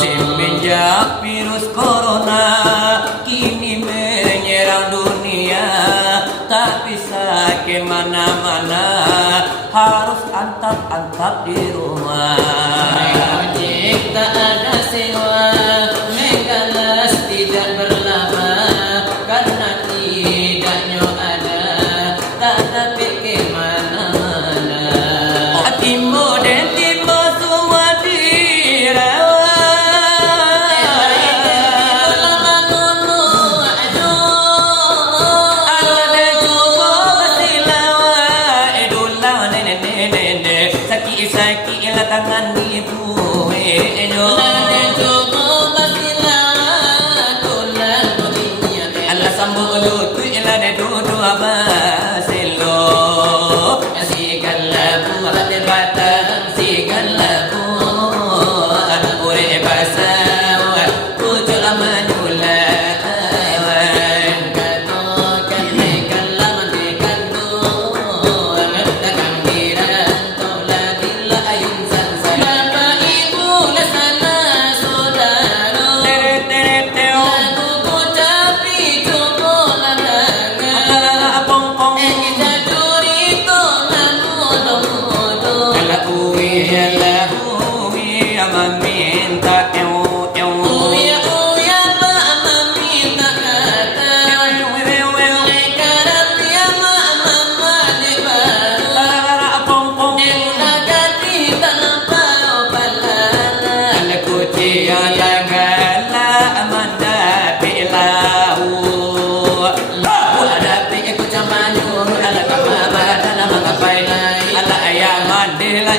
Semenjak virus corona kini menyerang dunia, tak bisa kemana-mana, harus antap-antap di rumah. Ojek tak ada sewa, Megalas tidak berlaba, karena tidaknya ada, tak dapat kemana-mana. Timur dan timur semua dirawat. Ada cuba bersilawat, idola nenek-nenek, sakit-sakit lah tangan ibu. Ada cuba bersilawat, tulang berinya. Allah sambung lutut lah dia duduk abang selo. Sigalah buat batang, sigalah buat urip basah, pucuk amanulah. Katakan megalah mandikan tu, letakkan dirang, tolak dila ayun sansan. Bapak ibu lesana saudara, lagu ku capi cuba landangan. Pong-pong Kita curi tolak mudah-mudah. minta Uya uya pak meminta kata, lekaran dia mama di baru. Udah ganti tanpa opalana.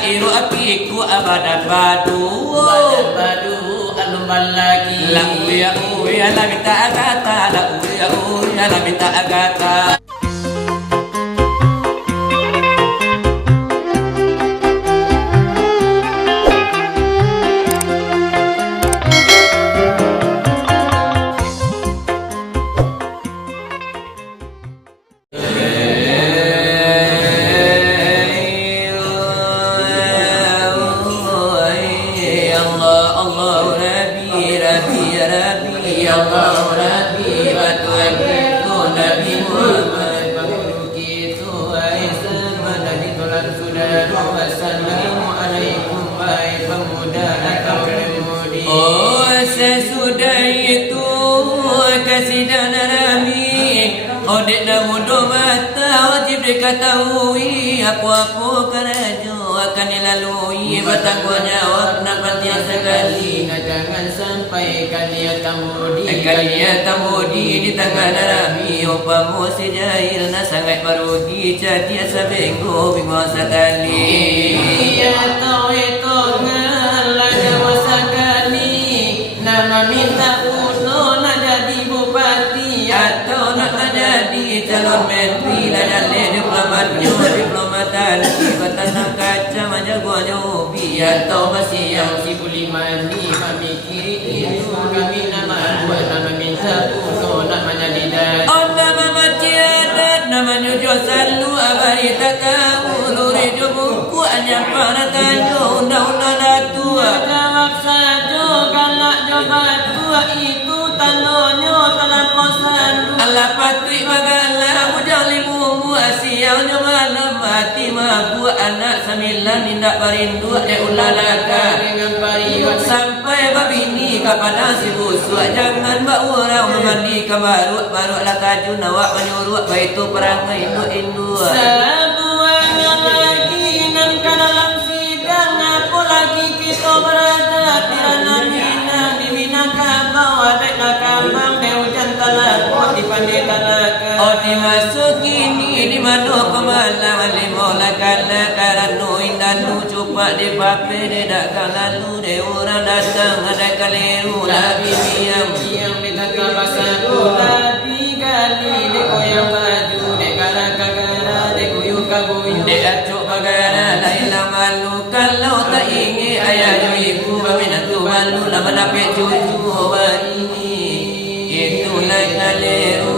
Iru apiku abadan badu Badu alumban lagi. la uya la minta agata, la uya la minta agata. Oh, sesudah itu kasih dan rami, odek dan mudah mata wajib diketahui, apa-apa kerajo akan dilalui, bertanggung jawab nak penting sekali. Jangan sampai kalian tamudi. Kalian tamudi di tangan rami, upamu si jahil na sangat merugi, jadi sebenggu bingung sekali. Iya tahu itu ngelaga masa kali, nama minta uno nak jadi bupati Atau nak jadi calon menteri, dah jalin diplomat tali, bertanam kaca macam gua nyobi. atau masih yang si Bulimani memikiri itu kami nama buat nama minta uno nak menjadi dan. Oh nama mati adat, namanya jual selalu abadi tak tahu, luri buku hanya para tajuk undang-undang datua. Jawab saja galak jawaban tua itu tandanya terlampau selalu. Allah patrik bagala mujalimu asialnya malam mati mabu anak sambilan tindak perindu ulalaka Dengan pariwat sampai babini kepada si busuk, jangan bak orang memandi kebarut barutlah kaju nawak menyuruh baitu perangai indu sebuahnya lagi nan ke dalam sidang, apa lagi kita berada tirana minang di Minangkabau, adaklah kambang di hujan talak di pandai talak. oh dimasuk ini di mana kemalang limola kala karanu indanu cupak di pape di dakang lalu de orang datang ada keliru labi diam Yang ditangkap bahasa tapi kali de koyang baju de gara-gara de kuyu kabuyu de acuk bagara lailah malu kalau tak ingin ayah ibu baminatu malu lama dapat cucu ini itulah keliru.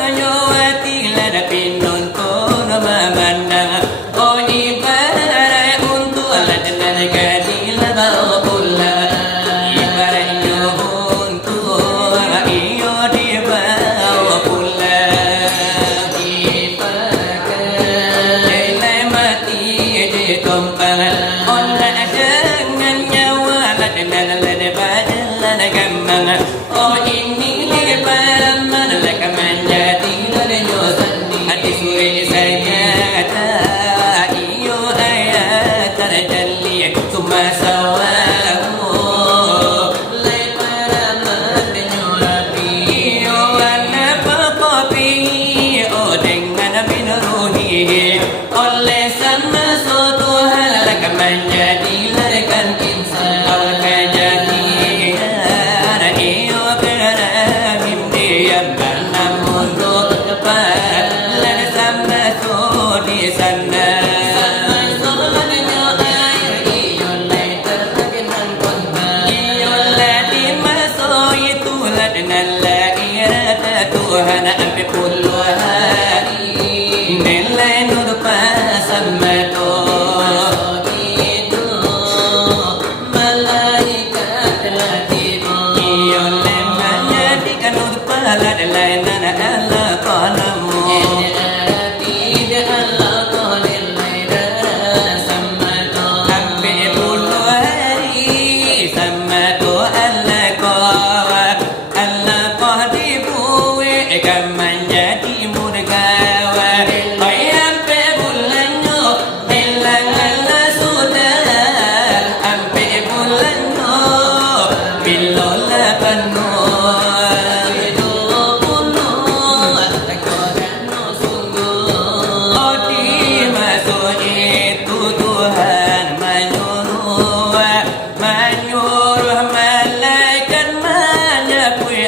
menyuati lada pinuntun memandang oh ibarat untuk lada gadil bau pula ibaratnya untuk iyo di bau pula dipakai mati di tumpang olah dengan nyawa lada lada badan lada gambang oh ini paman laka menjadi lada hati suri saja tak iyo ayat terjali cuma sawamu lepas menyurapi iyo warna kopi oh dengan binuruhi oleh sama suatu hal laka menjadi ladakan insan oleh jadi iyo kerana dia bernamun tepat lada sama so di sana Tuhan ambil puluhan nilai nur pasama tu itu malaikat lagi iyo lemanya dikan nur pala lain nana Allah qalamu tidak Allah qadir lain sama tu ambil puluhan sama tu Allah akan menjadi murgawa sampai bulannya bilang Allah sudah sampai bulannya bila penuh hidup penuh takkan sungguh oh di masa itu Tuhan menyuruh malaikat menyapui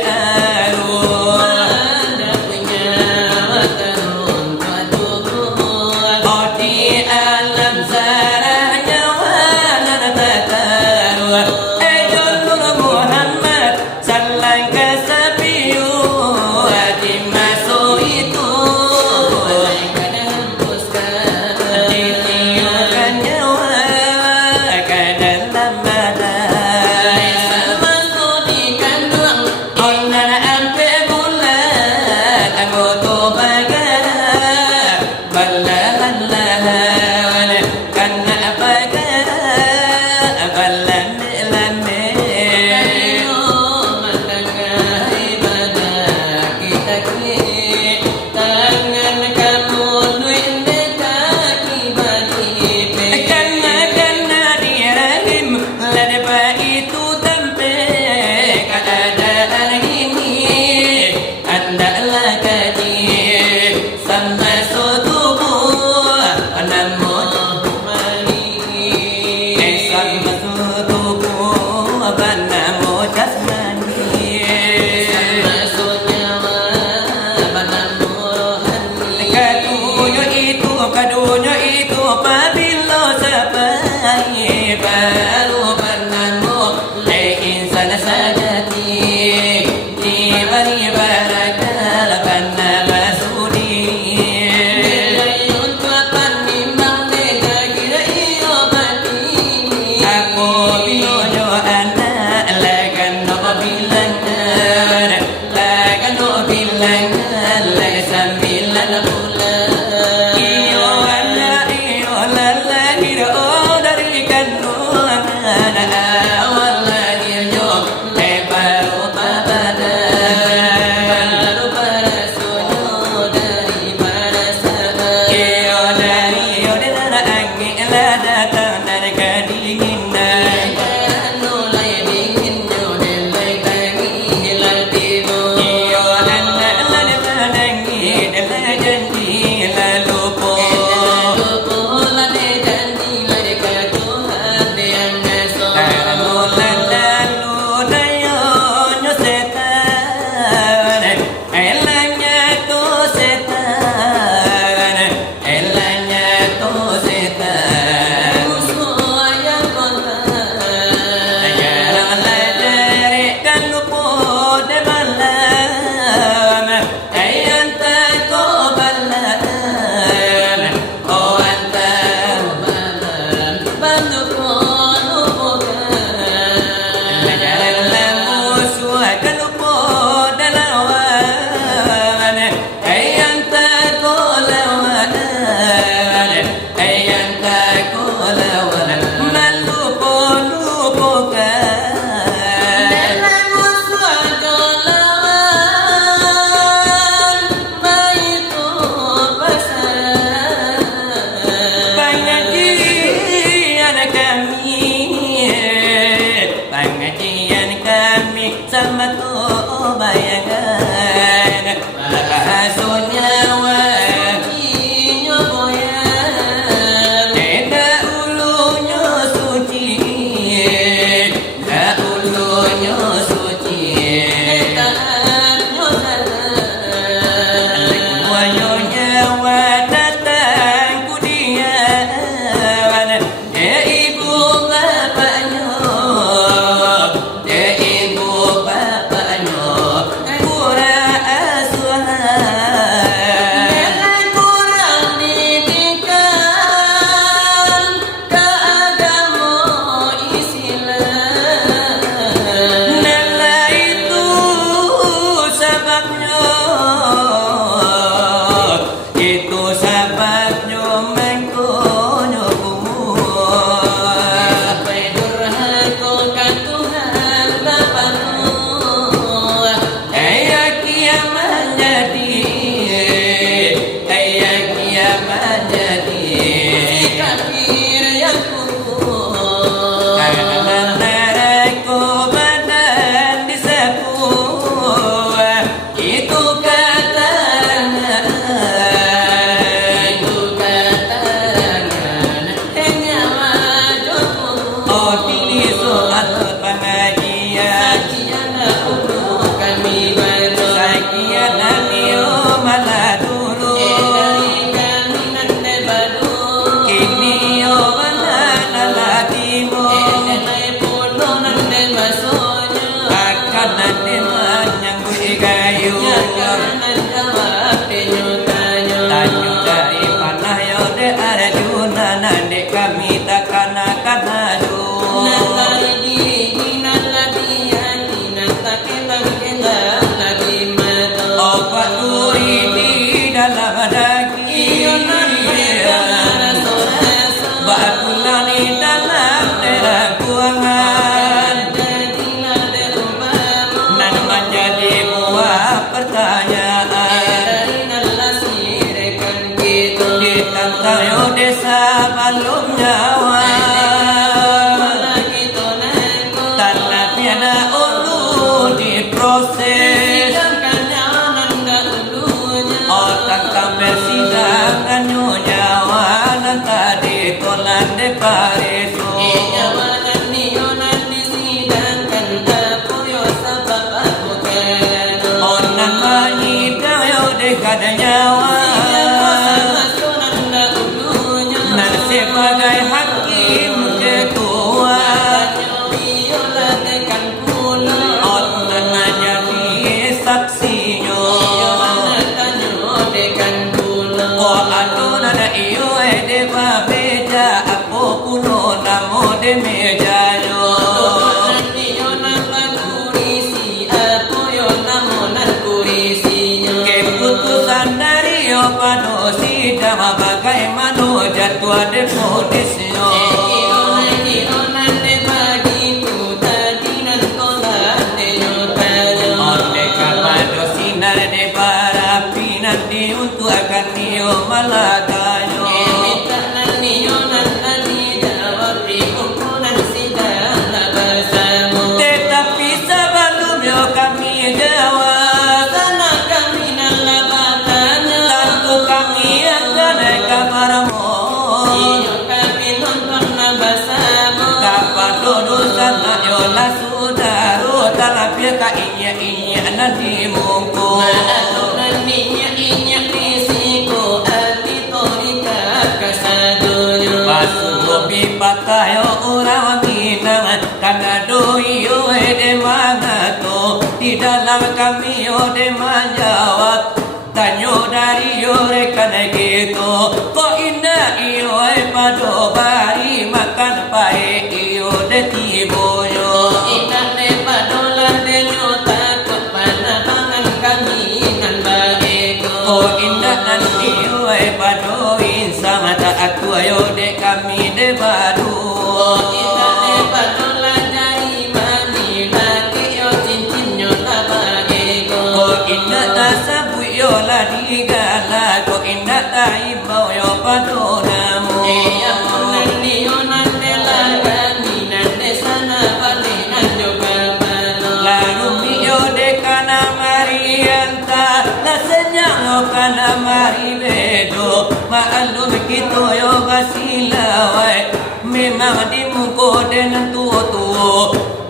La señal kana maribedo maalum kita yo basilawai memang di muko dan tua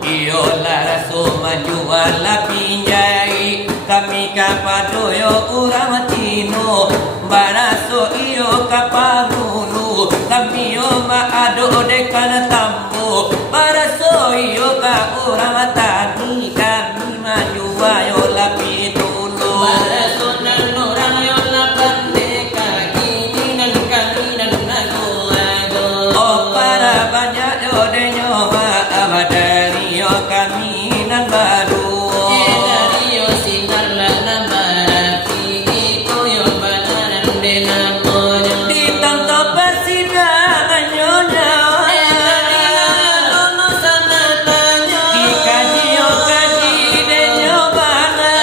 iyo laraso menjual pinjai kami kapado yo urang tino baraso iyo kapanunu kami yo maado dekan tambo baraso iyo ka urang tani kami menjual yo lapi dulu baraso nan orang yo lapande kagini nan kami nan nago oh para banyak yo denyo abadari yo kami nan baru dari yo sinar lana barati itu yo banaran denam mojo di tempat persidangan nyonya lulu sana tanya dikaji yo kaji denyo bana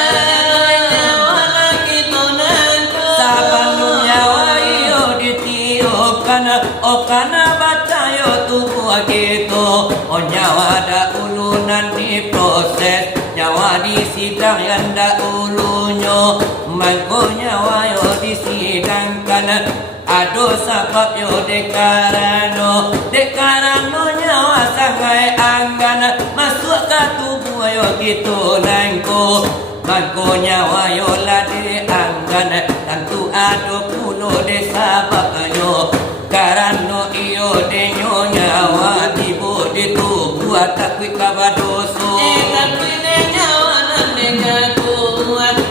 wala kita nangko sabanung nyawa yo ditiupkan oh kana baca yo tubuh gitu oh nyawa da ulunan diproses nyawa di sidang yang dahulunya mangko nyawa yo disidangkan aduh sebab yo dekarano nyawa sangai anggan masuk ke tubuh yo gitu nangko mangko nyawa yo lade anggan tentu aduh kuno de sabab yo karano iyo denyo nyawa tibo di tubuh takwi kabadoso tapi nyawa nan dengaku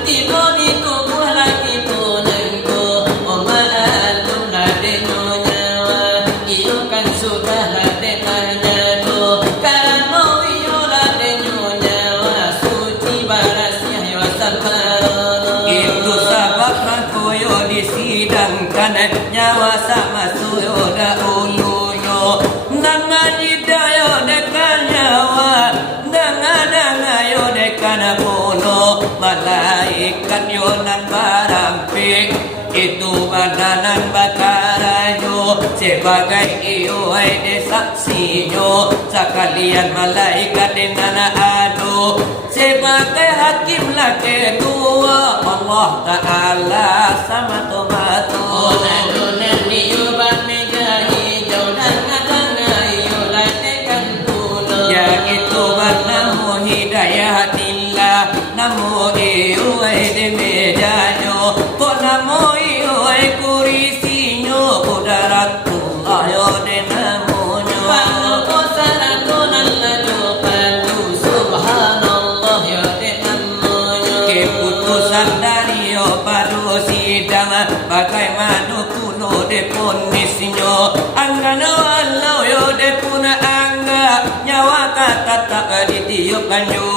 tibo di tubuh lagi tunangku oma alum lade nyawa iyo kan sudah lade tanya do karena iyo lade nyawa suci barasnya yo salparo itu sabab mangko yo disidangkan nyawa sama suyo dahulunya nama jidayo dekan nyawa danga yo dekan bono malaikat yo nan barampi itu bananan bakarayo sebagai iyo de saksiyo sekalian malaikat dengan adu sebagai hakim laki tua Allah Ta'ala sama tomato adunan iyo ban meja hijau danga iyo latekan pulau ya itu banamu hidayatillah namo iyo de mejayo kok namo iyo kurisinya kudaratullah yo de namonyo Pandu saratunan laju pandu subhanallah ya denamonya keputusan dari yo padu sidang bagaimana kuno de ponisnya anggana walau yo de puna angga nyawa kata tak ditiupkan yo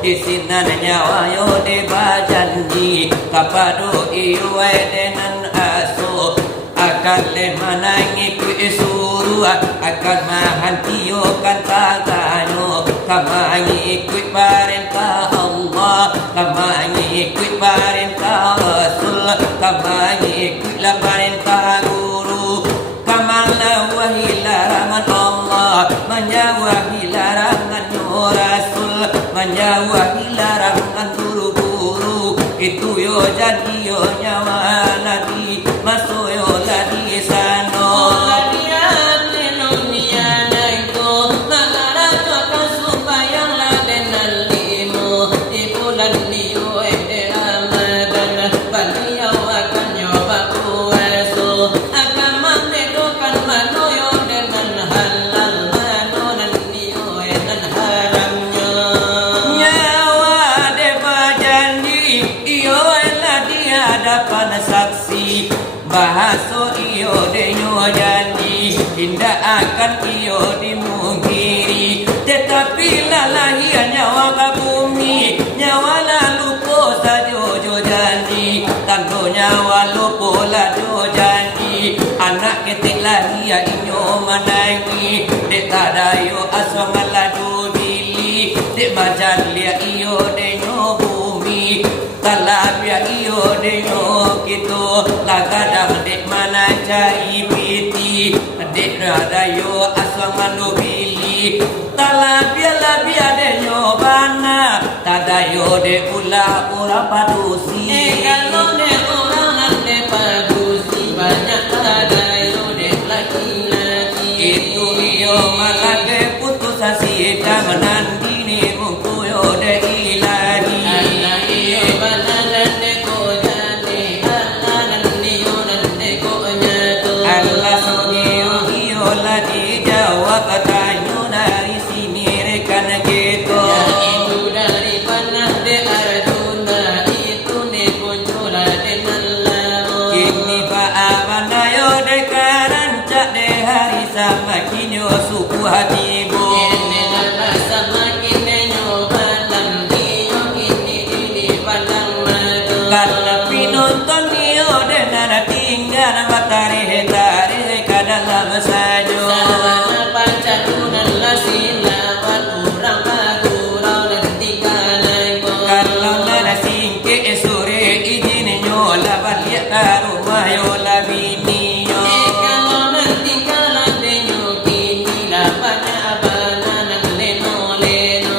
di sinan nyawa yo de bajanji kapado iyo denan aso akan le manangi ku isuru akan mahantiyo kan taganyo kamangi ku perintah Allah kamangi ku perintah Rasul kamangi ku perintah guru kamala wahi larangan Allah menyawahi larangan Rasul menyawahi larangan guru-guru itu yo jadi yo nyawa lagi masuk yo lagi sano Ladian denunia naiko Nalaratu supaya laden alimu di bulan liu Ramadan beliau akan nyoba puasa akan membedakan manuyo dengan halal manunan liu dan haramnya nyawa de bajanji iyo lagi hadapan saksi bahaso iyo de janji tidak akan iyo dimungkiri tetapi lahir nyawa ke bumi nyawa lalu ko sajojo janji tanto nyawa lupo lajo janji anak ketik lahir inyo manangi dek tadayo asong lajo bili dek majan lia iyo de bumi talabia iyo de kito lagadang dek mana cai piti dek radayo asong manubili talabia labia de bana tadayo de pula ura padusi kalau ne Kini paabana yo dekaran cak de hari sama kinyo suku hatibu. Karena pinonton yo de nada tinggal matahari hetari kadalam sajo. Kalau nada singke sore izin nyola balik rumah yo labini yo.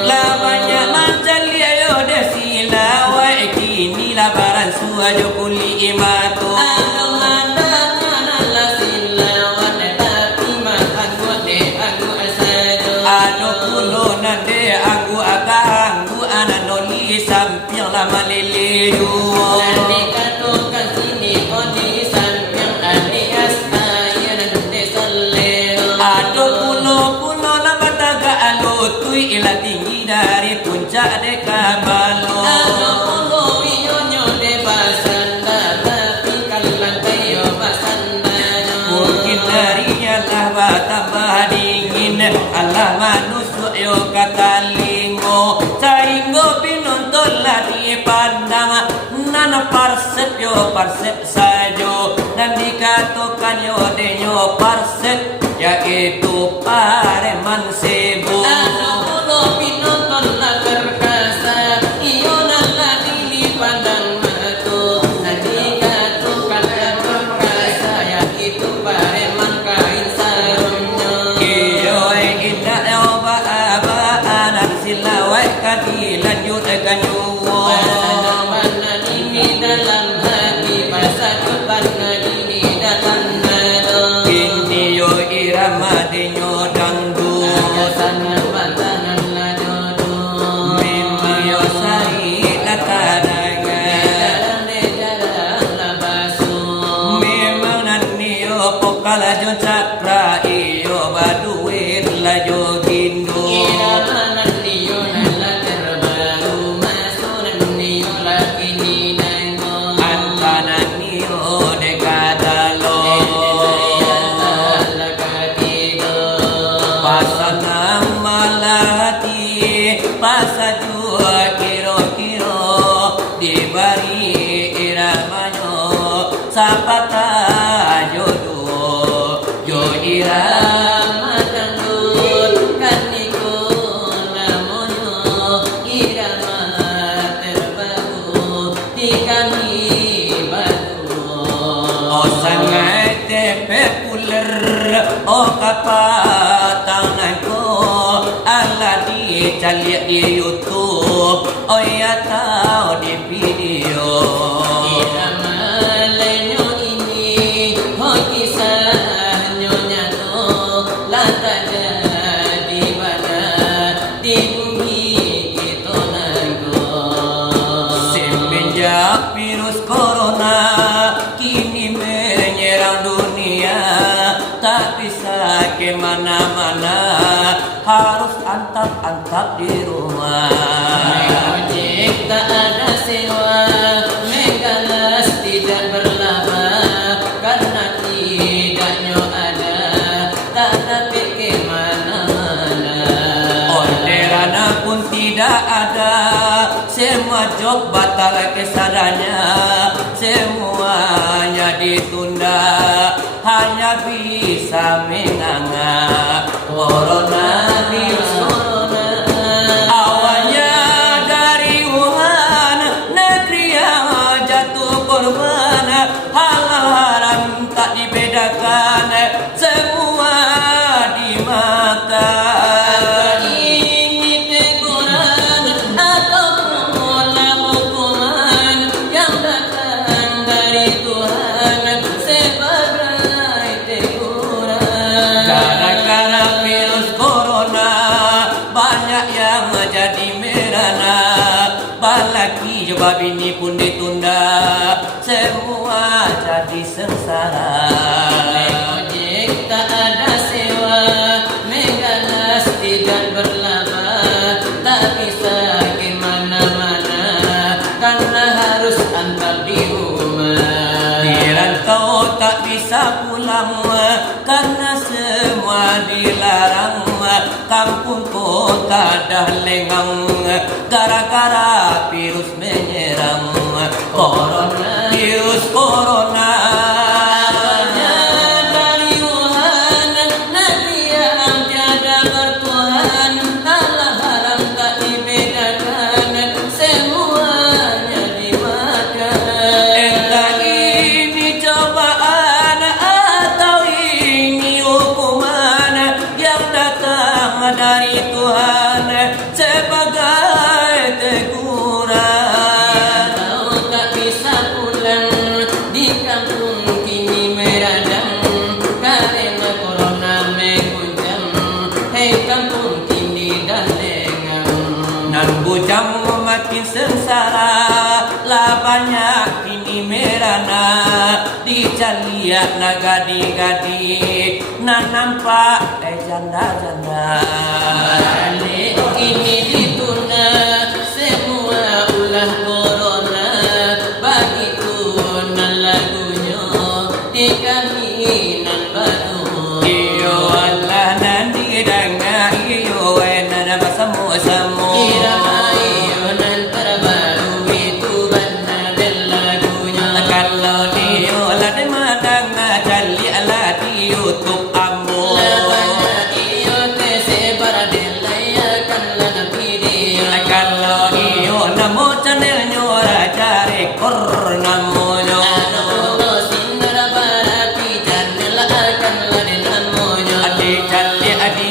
Labanya mancal yo de silawa kini labaran suajo kuli imatu. Ado kulo nande aku akangku anak noli samping lama leleyo. Ado kulo lama taga alo tui ila tinggi dari puncak deka balo. Mungkin harinya lah tambah dingin. Allah manusia yo kata lingo sainggo pinonton lah di pandang nana parsep yo parsep sajo dan dikatakan yo denyo parsep yaitu pareman sebo. Pinonton lah terkasa iyo nala di pandang matu dan dikatakan terkasa yaitu pareman kain sarungnya. Silawai kadi lanjut kanyuwo. Pasal ini dalam hati, pasal ini dalam nado. Kini yo irama denyo dangdut. Sana batanan ladodo. Memang yo sari latadangan. Dalam labasu. Memang nani yo pokala jo cakra iyo baduit lajo gindo. Pasajua kiro-kiro dibari iramanyo sapata jodoh jo irama dangdut kaniko namonyo irama terbaru di kami batu. Oh sangat populer oh kapatang nako ala dicari di YouTube, oh ya tahu di video. Irama lenyo ini, oh kisahnya nyata, lata jadi mana di bumi kita nago. Semenjak virus corona kini menyerang dunia, tak bisa kemana-mana. Harus antap-antap di rumah. Ojek tak ada sewa, Megalas tidak berlaba karena tidaknya ada, tak dapat ke mana-mana. Orderan pun tidak ada, semua job batal kesadanya, semuanya ditunda, hanya bisa menganga. Coronavirus corona awalnya dari Wuhan, negeri yang jatuh korban, halal haram tak dibedakan, semua dimakan. Ini teguran ataupun hukuman yang datang dari Tuhan sebagai teguran. Gara-gara virus corona banyak yang menjadi merana, balaki coba bini pun ditunda, semua jadi sengsara. Ojek tak ada sewa, Megalas tidak berlaba, tak bisa kemana-mana karena harus antar di rumah. Di rantau tak bisa pulang karena semua dilarang. Kampung kota dah lengang gara-gara virus menyerang. Corona, virus corona. Dari Wuhan, Nabi yang tiada bertuhan, halal haram tak dibedakan, semuanya dimakan. Entah ini cobaan atau ini hukuman yang datang dari Tuhan sebagai teguran. Kau tak bisa pulang, di kampung kini meradang, karena corona mengguncang. Hei kampung kini dah lengang. Nan bujang makin sengsara, lah banyak kini merana. Dicaliak na gadi-gadi, nan nampak janda-janda. Balik ini dituna, semua ulah corona. Bagiku nan lagunya, di kami nan baru. Iyo Allah nan didanga, iyo nan bersama-sama. Irama nan terbaru, itu benar dan lagunya. Kalau iyo lah di madang, cali lah di YouTube ambo. Labanya iyo tersebar dan layakan lagu video. Kalau iyo namo channel nyora cari kor namonyo. Ano sinar barati channel akan ladenan monyo. Adi cali adi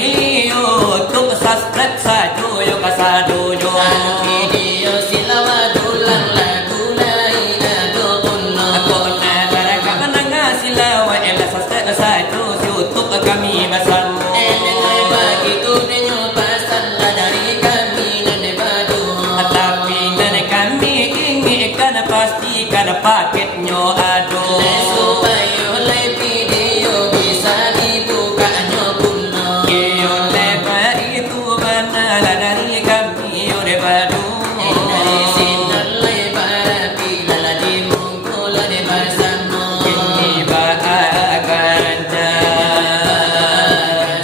YouTube subscribe sajo yo kasadojo. Ano video silawa dulang lagu lain ado ulo. Ako na baraka nanga sila wa ela subscribe sajo YouTube kami bersama. Elengay bagitu denyo pasan la dari kami nande badu. Tapi nane kami ingin pastikan paketnya ado. Supaya oleh video bisa dibuka nyo puno. Iyo leba itu benar dari kami udah badu. Dari sinar lebar bila la di mungkul de basano. Ini bahagian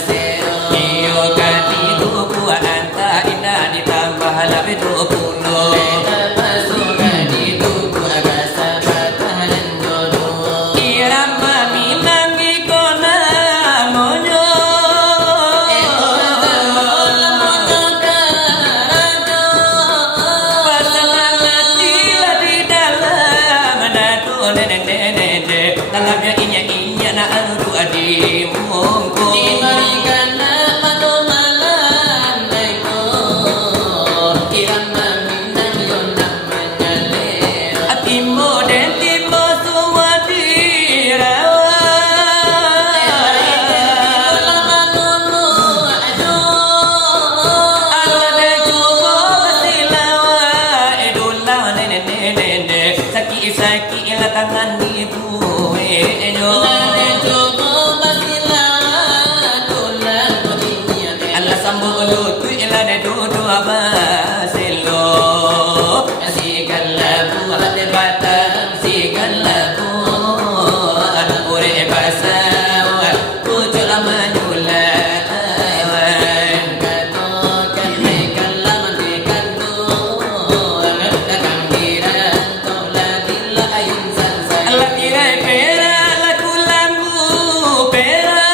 Sero iyo kati duku anta ina ditambah lebih 20. Beda pasukan itu agak sabar tahan jodoh. Irama minang ikona monyo. Pasangan latila di dalam datu nene dalamnya inya na aru adi mongko. Diberikan nama malam leko, irama minang yon namanya leo. Atimo dan timo semua dirawa. Lama nunu ajo, Allah dan cuba silawa edulla nene saki ila tangan ibu enyo. lade jogo basilawa tulang bodinya. Allah sambung lutu ila de dudu abaselo. Asikan labu hati batang sikan labu ure basawa kucul manulan. Katokan mekan laman tekanku, dagang kiran tolak dila ayun sansai. Allah tirai pera laku lambu pera.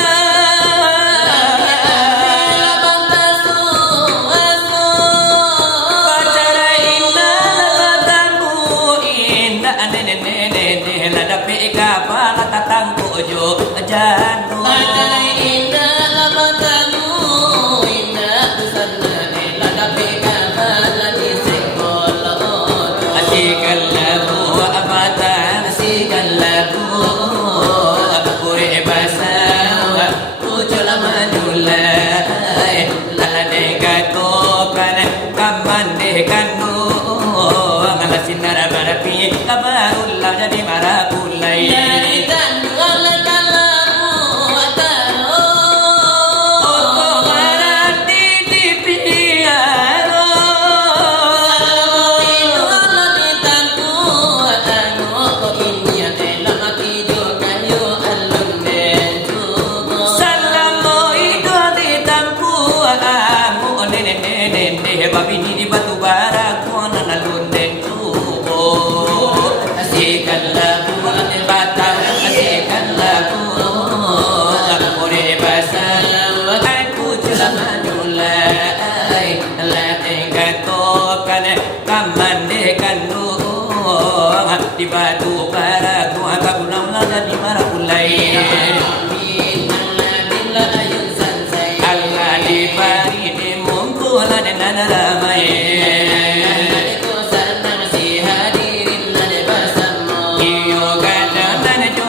Pacara indah latamu indah nene ladapi kapal tatangku jo janu. Asikan labu abatan asikan labu abure basawa kucul manulai lade katokan kamande kanu ngala sinar barapi kabarullah jadi marapulai.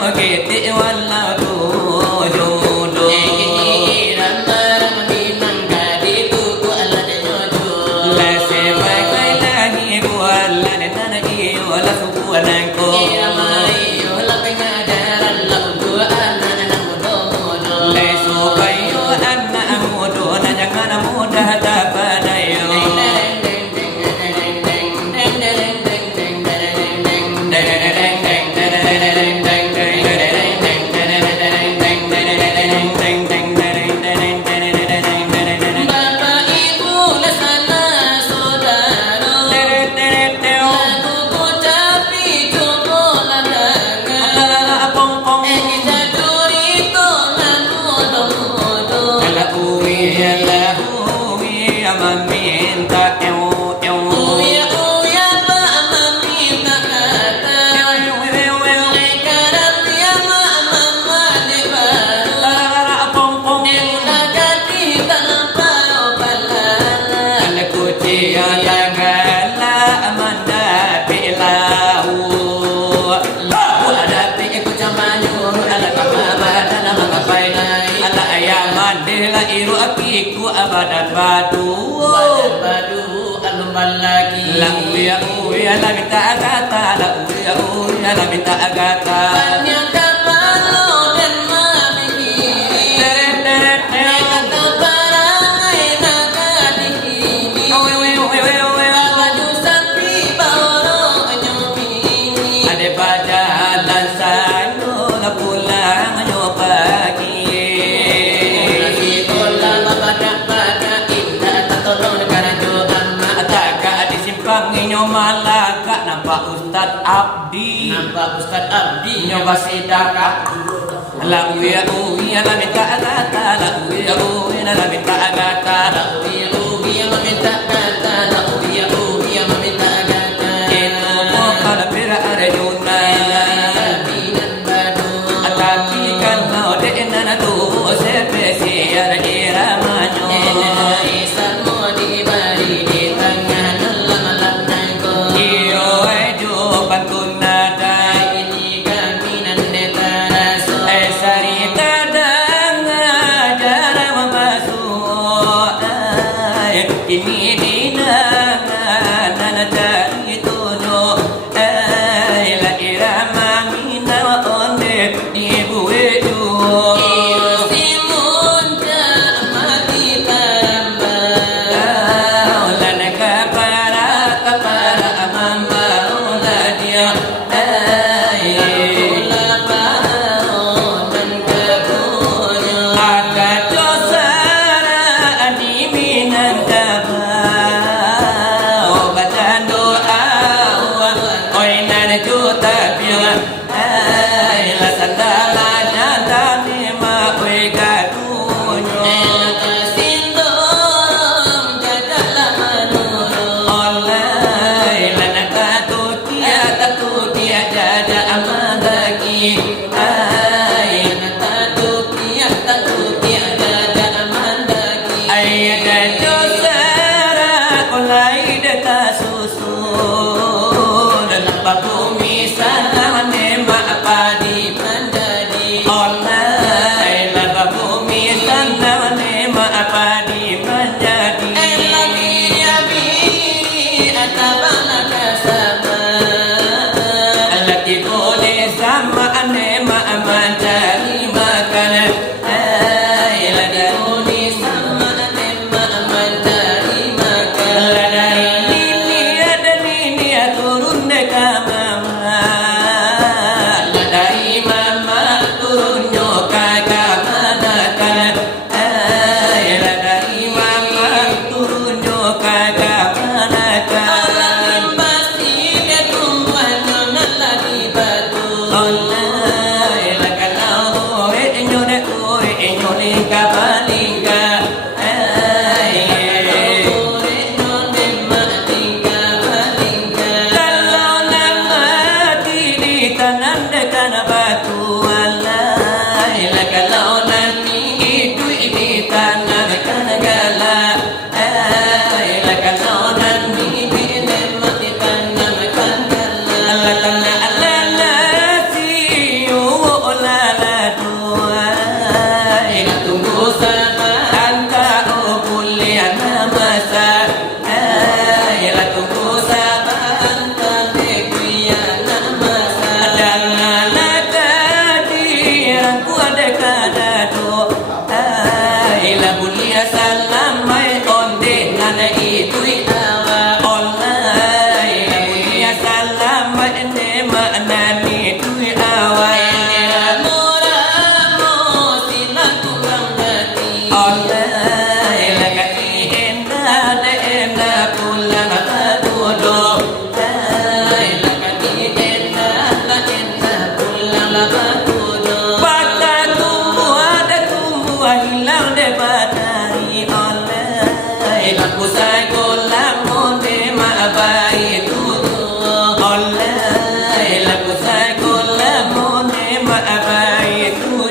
kiti wala tujudu lese bagai lagi wala nanagi wala sukuanangku lesu bayu anna amudu na jangan mudah tapadayo iru apiku abadan badu alumban lagi la uya la minta agata la uya la minta agata banyak kapalo dan mamiki deret kata barangai nakadihini baju sapi baoro nyomini ade bajalan sayo la pulang ayo pagi Panginyo malaka nampak Ustad Abdi nyoba sidaka la uya la minta agata la uya la minta agata la uya la minta agata la uya la minta agata itu pada pira arjuna binan badu ataki kalau de nana tu sepesi ara iramanyo isamo di bari di tengah ini dinangan nana dari tuno la irama mina onde di bueju simun mati taramba lana kapara mama dia Patah tumbuh ada tumbuh hilang de batari oleh laku saya kolam monde maabai tu oleh laku saya kolam monde maabai tu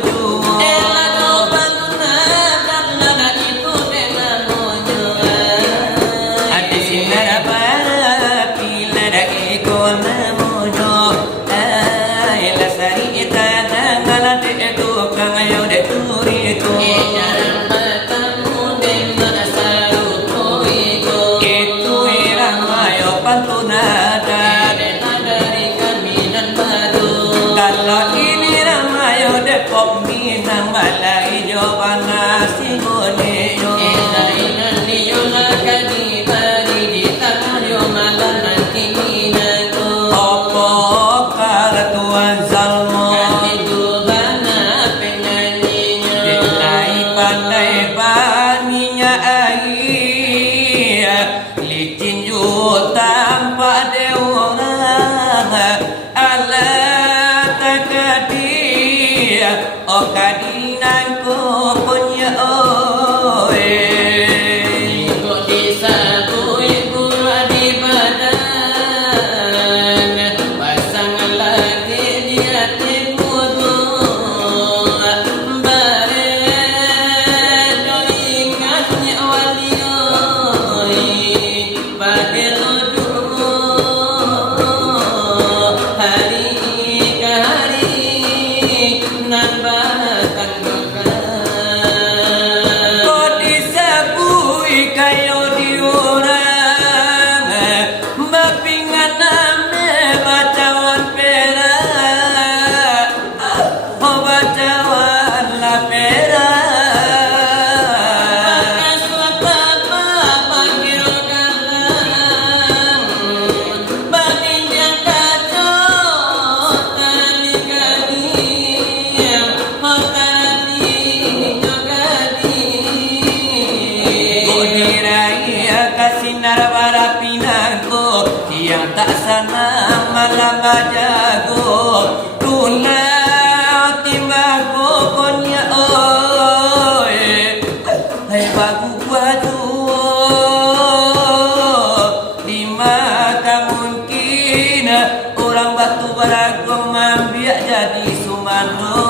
kalau ini ramayo Depok Minang Balai Jawa nasi goreng opo karatuan salmo delai pandai baninya air licin ju tanpa deurang ala takadir o kadinan ko punya oe kok disabui gua di badan pasang lagi dia tipudu bare do ingatnya walioi badil hari ke hari nan batang kok disabui kayo diorang bapingan name bacaan perak oh bacaan la perak bakas watapa panggil kalang batin yang kacau tali gading tali gading kok diraya kasinar barapinangko yang tak sana malam bajago tuna timbago konya oe hai bagu baju di mata mungkin orang batu barago mambiak jadi sumano